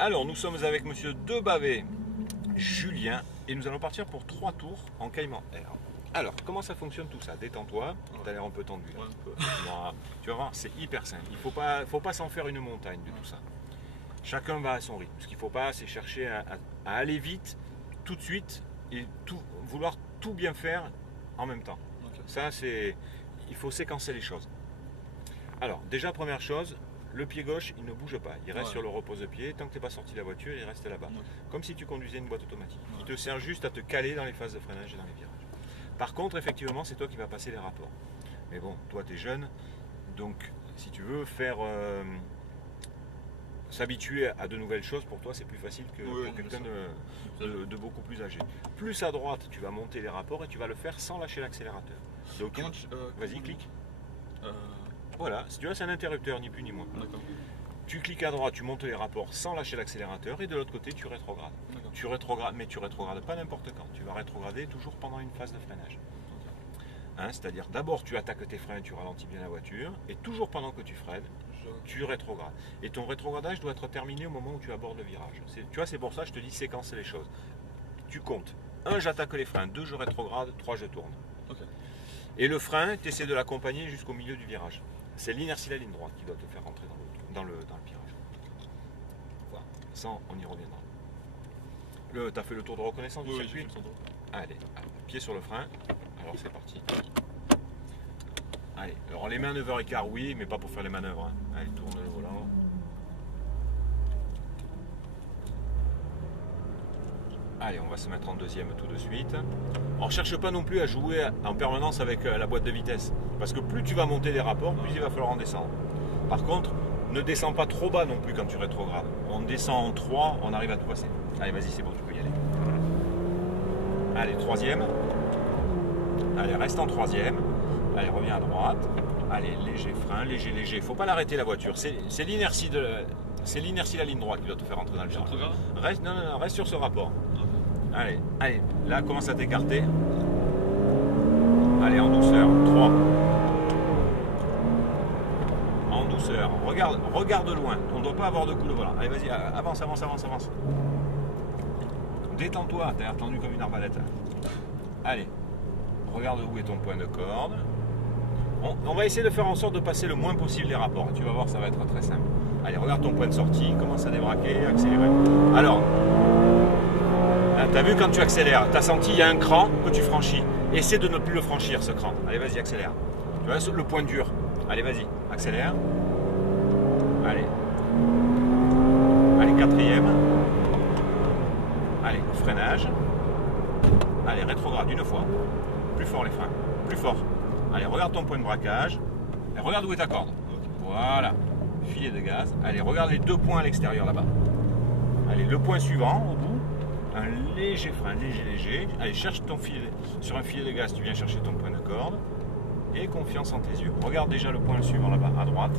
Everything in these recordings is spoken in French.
Alors, nous sommes avec monsieur Debavé, Julien, et nous allons partir pour 3 tours en Cayman Air. Alors, comment ça fonctionne tout ça? Détends-toi, tu as l'air un peu tendu. Là. Ouais, un peu. Voilà. Tu vas voir, c'est hyper simple. Il ne faut pas s'en faire une montagne de tout ça. Chacun va à son rythme. Ce qu'il ne faut pas, c'est chercher à aller vite, tout de suite, et vouloir tout bien faire en même temps. Okay. Ça, c'est... Il faut séquencer les choses. Alors, déjà, première chose, le pied gauche, il ne bouge pas. Il reste sur le repose-pied. Tant que tu n'es pas sorti de la voiture, il reste là-bas. Okay. Comme si tu conduisais une boîte automatique. Il te sert juste à te caler dans les phases de freinage et dans les virages. Par contre, effectivement, c'est toi qui vas passer les rapports. Mais bon, toi, tu es jeune. Donc, si tu veux faire... s'habituer à de nouvelles choses, pour toi, c'est plus facile que pour quelqu'un de beaucoup plus âgé. Plus à droite, tu vas monter les rapports et tu vas le faire sans lâcher l'accélérateur. Donc, vas-y, clique. Voilà, si tu veux, c'est un interrupteur, ni plus ni moins. Tu cliques à droite, tu montes les rapports sans lâcher l'accélérateur et de l'autre côté, tu rétrogrades. Tu rétrogrades, mais tu rétrogrades pas n'importe quand. Tu vas rétrograder toujours pendant une phase de freinage. Hein, c'est-à-dire, d'abord, tu attaques tes freins, tu ralentis bien la voiture et toujours pendant que tu freines, tu rétrogrades. Et ton rétrogradage doit être terminé au moment où tu abordes le virage. Tu vois, c'est pour ça que je te dis séquencer les choses. Tu comptes. 1, j'attaque les freins. 2, je rétrograde. 3, je tourne. Okay. Et le frein, tu essaies de l'accompagner jusqu'au milieu du virage. C'est l'inertie de la ligne droite qui doit te faire rentrer dans le virage. Voilà. Ça, on y reviendra. Tu as fait le tour de reconnaissance du circuit? Allez, pied sur le frein. Alors c'est parti. Allez, alors les mains 9h15, oui, mais pas pour faire les manœuvres. Hein. Allez, tourne le volant. Allez, on va se mettre en deuxième tout de suite. On cherche pas non plus à jouer en permanence avec la boîte de vitesse. Parce que plus tu vas monter les rapports, plus il va falloir en descendre. Par contre, ne descends pas trop bas non plus quand tu rétrogrades. On descend en 3, on arrive à tout passer. Allez, vas-y, c'est bon, tu peux y aller. Allez, troisième. Allez, reste en troisième. Allez, reviens à droite. Allez, léger frein, léger, léger. Il ne faut pas l'arrêter la voiture. C'est l'inertie de la ligne droite qui doit te faire rentrer dans le virage. Reste, non, reste sur ce rapport. Allez, allez, là, commence à t'écarter. Allez, en douceur. 3. En douceur. Regarde loin. On ne doit pas avoir de coup de volant. Allez, vas-y, avance, avance, avance, avance. Détends-toi. Tu as l'air tendu comme une arbalète. Allez, regarde où est ton point de corde. On va essayer de faire en sorte de passer le moins possible les rapports. Tu vas voir, ça va être très simple. Allez, regarde ton point de sortie. Commence à débraquer, accélérer. Alors, tu as vu quand tu accélères, tu as senti, il y a un cran que tu franchis. Essaie de ne plus le franchir, ce cran. Allez, vas-y, accélère. Tu vois, le point dur. Allez, vas-y, accélère. Allez. Allez, quatrième. Allez, freinage. Allez, rétrograde une fois. Plus fort les freins. Plus fort. Allez, regarde ton point de braquage. Et regarde où est ta corde. Voilà. Filet de gaz. Allez, regarde les 2 points à l'extérieur là-bas. Allez, le point suivant, au bout. Un léger frein, léger, léger. Allez, cherche ton filet. Sur un filet de gaz, tu viens chercher ton point de corde. Et confiance en tes yeux. Regarde déjà le point suivant là-bas, à droite.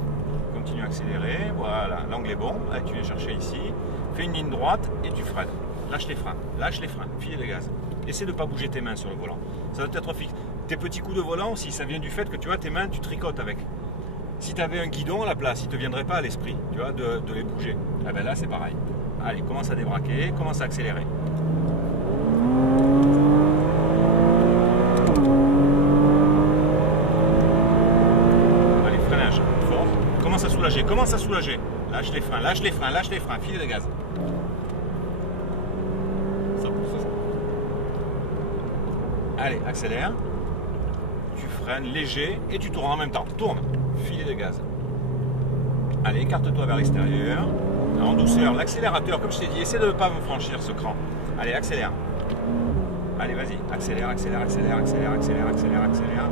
Continue à accélérer. Voilà, l'angle est bon. Allez, tu viens chercher ici. Fais une ligne droite et tu freines. Lâche les freins. Lâche les freins. Filet de gaz. Essaie de ne pas bouger tes mains sur le volant. Ça doit être fixe. Tes petits coups de volant aussi, ça vient du fait que tu vois tes mains, tu tricotes avec. Si tu avais un guidon à la place, il ne te viendrait pas à l'esprit, tu vois, de les bouger. Eh bien là, c'est pareil. Allez, commence à débraquer, commence à accélérer. Allez, freinage, fort. Commence à soulager, commence à soulager. Lâche les freins, lâche les freins, lâche les freins, filet de gaz. Allez, accélère. Tu freines léger et tu tournes en même temps. Tourne. Filet de gaz. Allez, écarte-toi vers l'extérieur. En douceur. L'accélérateur, comme je t'ai dit, essaie de ne pas me franchir ce cran. Allez, accélère. Allez, vas-y. Accélère, accélère, accélère, accélère, accélère, accélère, accélère.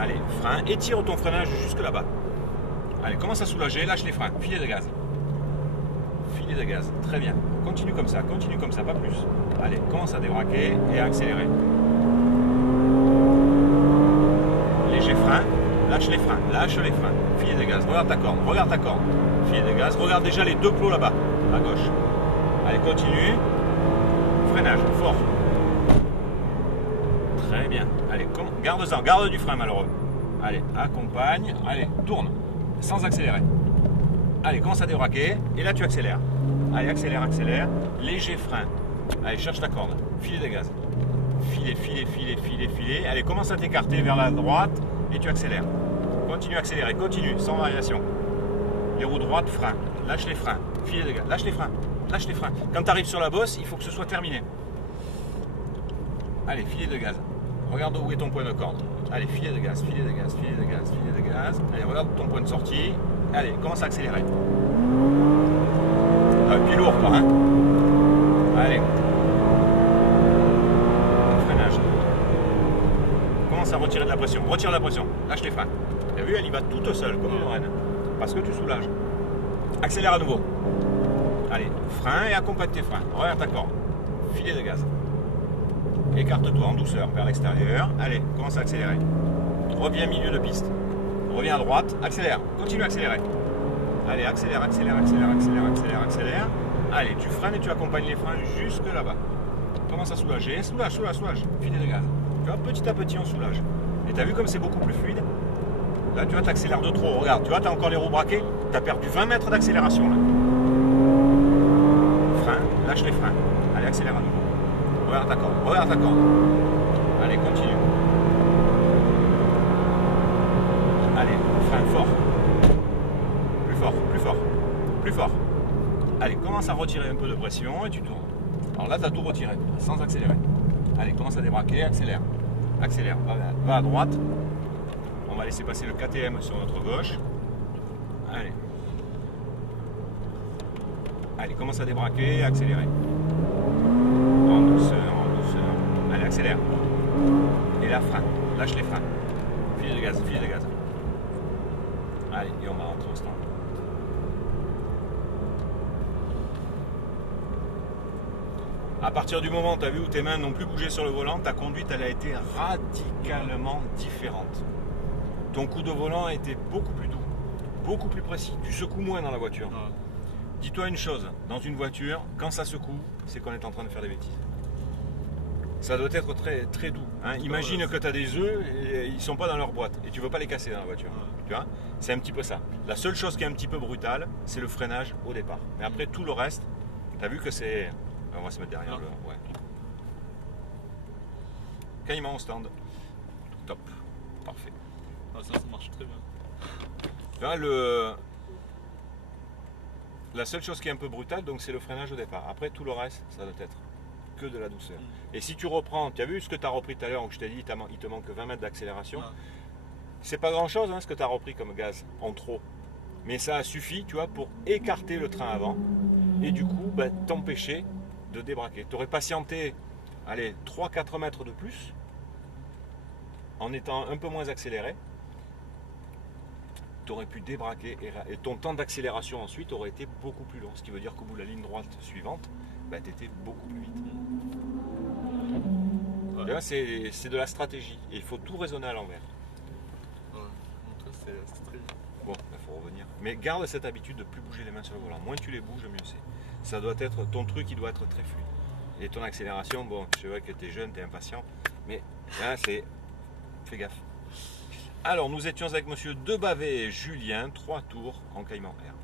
Allez, frein. Étire ton freinage jusque là-bas. Allez, commence à soulager. Lâche les freins. Filet de gaz. Filet de gaz. Très bien. Continue comme ça, pas plus. Allez, commence à débraquer et à accélérer. Léger frein, lâche les freins, filet de gaz, regarde ta corde, filet de gaz, regarde déjà les 2 plots là-bas, à gauche. Allez, continue, freinage, fort. Très bien, allez, garde-en, garde du frein malheureux. Allez, accompagne, allez, tourne, sans accélérer. Allez, commence à débraquer, et là tu accélères. Allez, accélère, accélère. Léger frein. Allez, cherche ta corde. Filet de gaz. Filet, filet, filet, filet, filet. Allez, commence à t'écarter vers la droite et tu accélères. Continue à accélérer, continue, sans variation. Les roues droites, frein. Lâche les freins. Filet de gaz. Lâche les freins. Lâche les freins. Quand tu arrives sur la bosse, il faut que ce soit terminé. Allez, filet de gaz. Regarde où est ton point de corde. Allez, filet de gaz, filet de gaz, filet de gaz, filet de gaz. Allez, regarde ton point de sortie. Allez, commence à accélérer. Ah, pied lourd, toi, hein. Allez. Freinage. Commence à retirer de la pression. Retire la pression. Lâche les freins. Tu as vu, elle y va toute seule, comme une reine. Parce que tu soulages. Accélère à nouveau. Allez, frein et accompagne tes freins. Regarde ta corde. Filet de gaz. Écarte-toi en douceur vers l'extérieur. Allez, commence à accélérer. Reviens milieu de piste. Reviens à droite. Accélère. Continue à accélérer. Allez, accélère, accélère, accélère, accélère, accélère, accélère. Allez, tu freines et tu accompagnes les freins jusque là-bas. Commence à soulager. Soulage, soulage, soulage. Filet de gaz. Tu vois, petit à petit, on soulage. Et tu as vu comme c'est beaucoup plus fluide? Là, tu vois, tu accélères de trop. Regarde, tu vois, tu as encore les roues braquées. Tu as perdu 20 mètres d'accélération là. Frein, lâche les freins. Allez, accélère à nouveau. Regarde ta corde, regarde ta corde. Allez, continue. Allez, frein fort. Plus fort, plus fort, plus fort. Allez, commence à retirer un peu de pression et tu tournes. Alors là, tu as tout retiré, sans accélérer. Allez, commence à débraquer, accélère. Accélère, va à droite. On va laisser passer le KTM sur notre gauche. Allez. Allez, commence à débraquer, accélérer. En douceur, en douceur. Allez, accélère. Et là, frein. Lâche les freins. Filet de gaz, filet de gaz. Allez, et on va rentrer au stand. À partir du moment, tu as vu, où tes mains n'ont plus bougé sur le volant, ta conduite, elle a été radicalement différente. Ton coup de volant a été beaucoup plus doux, beaucoup plus précis. Tu secoues moins dans la voiture. Ouais. Dis-toi une chose, dans une voiture, quand ça secoue, c'est qu'on est en train de faire des bêtises. Ça doit être très, très doux. Hein. Imagine que tu as des œufs et ils ne sont pas dans leur boîte et tu ne veux pas les casser dans la voiture. Ouais. Tu vois, c'est un petit peu ça. La seule chose qui est un petit peu brutale, c'est le freinage au départ. Mais après, tout le reste, tu as vu que c'est... On va se mettre derrière le... Ouais. Caïman au stand. Top. Parfait. Ah, ça marche très bien. Là, la seule chose qui est un peu brutale, donc c'est le freinage au départ. Après, tout le reste, ça doit être que de la douceur. Et si tu reprends, tu as vu ce que tu as repris tout à l'heure, où je t'ai dit, il te manque 20 mètres d'accélération. Ah. C'est pas grand chose, hein, ce que tu as repris comme gaz en trop. Mais ça a suffi, tu vois, pour écarter le train avant et du coup, t'empêcher de débraquer. Tu aurais patienté, allez, 3-4 mètres de plus en étant un peu moins accéléré. Tu aurais pu débraquer et ton temps d'accélération ensuite aurait été beaucoup plus long. Ce qui veut dire qu'au bout de la ligne droite suivante, tu étais beaucoup plus vite. Ouais. C'est de la stratégie et il faut tout raisonner à l'envers. Ouais, c'est très bien. Bon, il faut revenir. Mais garde cette habitude de ne plus bouger les mains sur le volant. Moins tu les bouges, mieux c'est. Ça doit être ton truc, il doit être très fluide. Et ton accélération, bon, je vois que tu es jeune, tu es impatient, mais là, c'est... Fais gaffe. Alors, nous étions avec monsieur Debavé et Julien, 3 tours en Caïman Air.